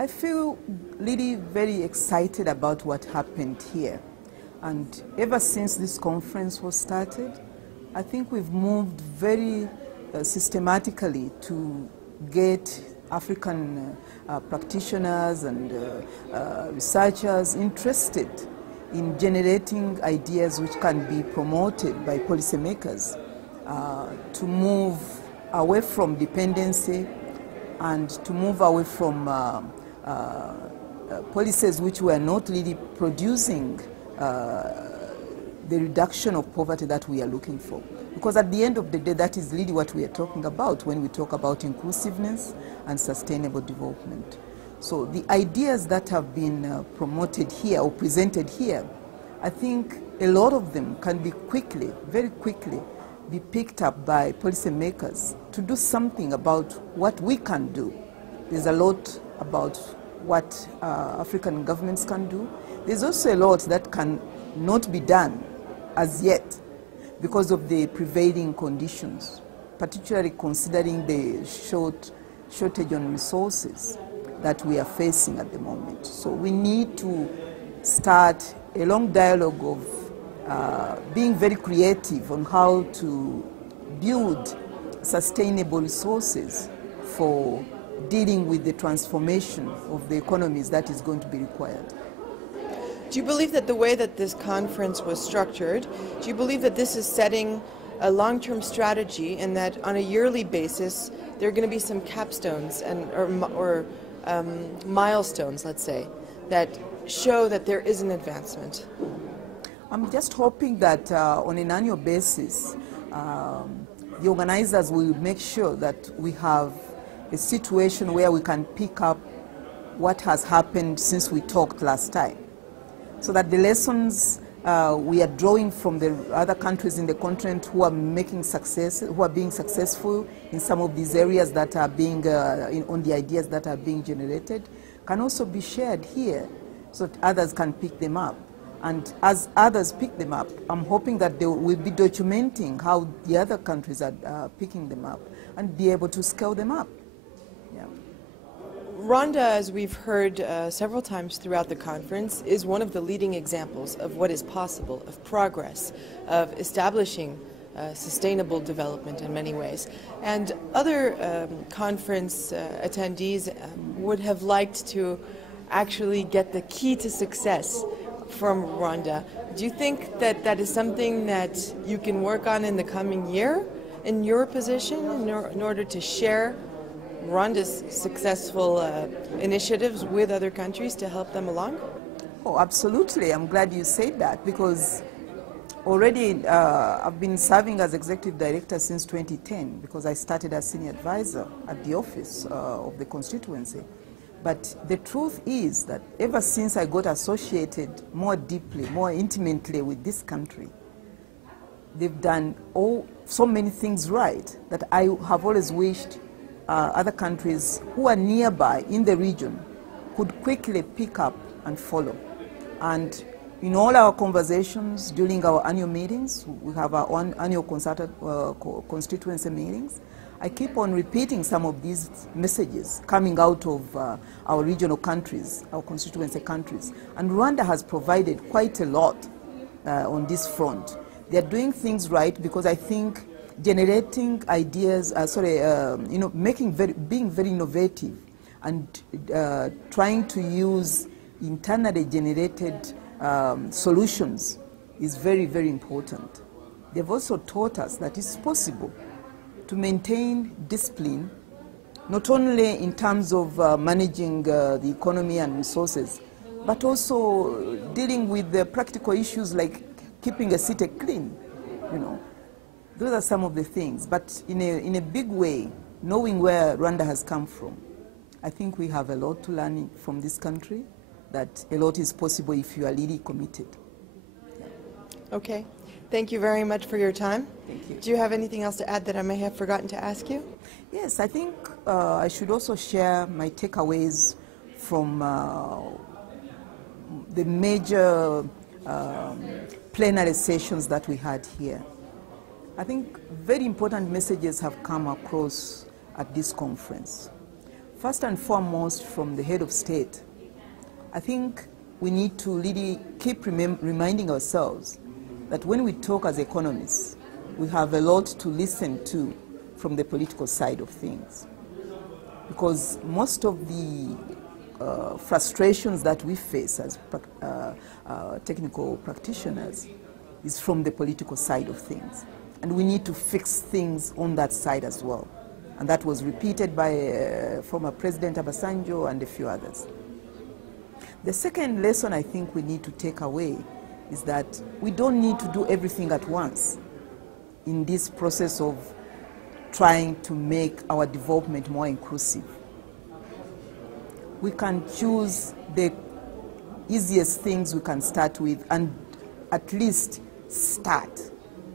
I feel really very excited about what happened here. And ever since this conference was started, I think we've moved very systematically to get African practitioners and researchers interested in generating ideas which can be promoted by policymakers to move away from dependency and to move away from policies which were not really producing the reduction of poverty that we are looking for. Because at the end of the day, that is really what we are talking about when we talk about inclusiveness and sustainable development. So the ideas that have been promoted here or presented here, I think a lot of them can be quickly, very quickly, be picked up by policymakers to do something about what we can do. There's a lot about what African governments can do. There's also a lot that can not be done as yet because of the prevailing conditions, particularly considering the shortage on resources that we are facing at the moment. So we need to start a long dialogue of being very creative on how to build sustainable resources for dealing with the transformation of the economies that is going to be required. Do you believe that the way that this conference was structured, do you believe that this is setting a long-term strategy and that on a yearly basis there are going to be some capstones or milestones, let's say, that show that there is an advancement? I'm just hoping that on an annual basis, the organizers will make sure that we have a situation where we can pick up what has happened since we talked last time, so that the lessons we are drawing from the other countries in the continent who are making success, who are being successful in some of these areas that are being, on the ideas that are being generated, can also be shared here so that others can pick them up. And as others pick them up, I'm hoping that they will be documenting how the other countries are picking them up and be able to scale them up. Yeah. Rwanda, as we've heard several times throughout the conference, is one of the leading examples of what is possible, of progress, of establishing sustainable development in many ways. And other conference attendees would have liked to actually get the key to success from Rwanda. Do you think that that is something that you can work on in the coming year in your position in order to share Rwanda's successful initiatives with other countries to help them along? Oh, absolutely. I'm glad you said that, because already I've been serving as executive director since 2010, because I started as senior advisor at the office of the constituency. But the truth is that ever since I got associated more deeply, more intimately with this country, they've done so many things right that I have always wished other countries who are nearby in the region could quickly pick up and follow. And in all our conversations during our annual meetings, we have our own annual constituency meetings, I keep on repeating some of these messages coming out of our regional countries, our constituency countries. And Rwanda has provided quite a lot on this front. They are doing things right because I think generating ideas, being very innovative and trying to use internally generated solutions is very, very important. They've also taught us that it's possible to maintain discipline, not only in terms of managing the economy and resources, but also dealing with the practical issues like keeping a city clean. Those are some of the things. But in a big way, knowing where Rwanda has come from, I think we have a lot to learn from this country, that a lot is possible if you are really committed. Yeah. Okay. Thank you very much for your time. Thank you. Do you have anything else to add that I may have forgotten to ask you? Yes, I think I should also share my takeaways from the major plenary sessions that we had here. I think very important messages have come across at this conference. First and foremost, from the head of state, I think we need to really keep reminding ourselves that when we talk as economists, we have a lot to listen to from the political side of things. Because most of the frustrations that we face as technical practitioners is from the political side of things. And we need to fix things on that side as well. And that was repeated by former President Obasanjo and a few others. The second lesson I think we need to take away is that we don't need to do everything at once in this process of trying to make our development more inclusive. We can choose the easiest things we can start with and at least start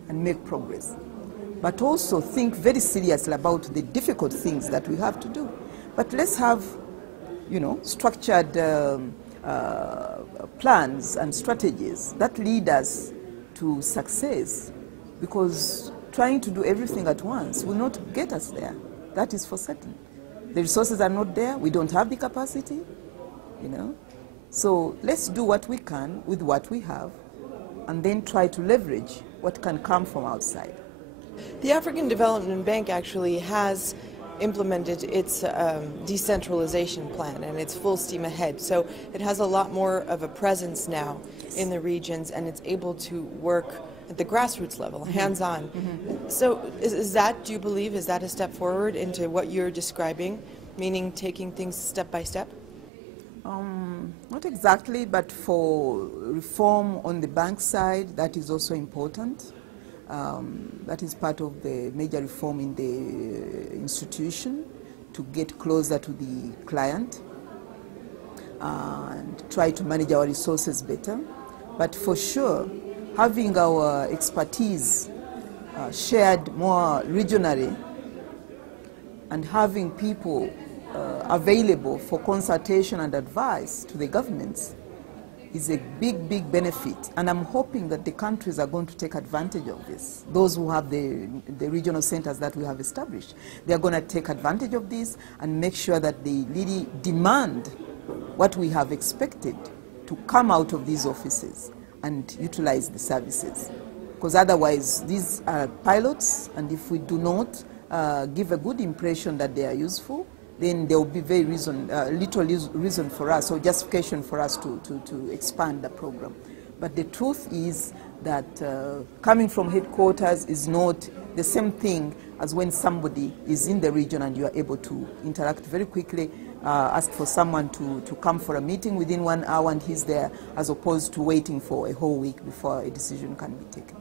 and make progress. But also think very seriously about the difficult things that we have to do. But let's have, structured plans and strategies that lead us to success, because trying to do everything at once will not get us there. That is for certain. The resources are not there. We don't have the capacity, So let's do what we can with what we have and then try to leverage what can come from outside. The African Development Bank actually has implemented its decentralization plan, and it's full steam ahead. So it has a lot more of a presence now in the regions, and it's able to work at the grassroots level, hands-on. So is that, do you believe, is that a step forward into what you're describing, meaning taking things step by step? Not exactly, but for reform on the bank side, that is also important. That is part of the major reform in the institution, to get closer to the client and try to manage our resources better. But for sure, having our expertise shared more regionally and having people available for consultation and advice to the governments is a big, big benefit. And I'm hoping that the countries are going to take advantage of this. Those who have the regional centers that we have established, they're going to take advantage of this and make sure that they really demand what we have expected to come out of these offices and utilize the services. Because otherwise, these are pilots, and if we do not give a good impression that they are useful, then there will be very little reason for us or justification for us to expand the program. But the truth is that coming from headquarters is not the same thing as when somebody is in the region and you are able to interact very quickly, ask for someone to come for a meeting within 1 hour and he's there, as opposed to waiting for a whole week before a decision can be taken.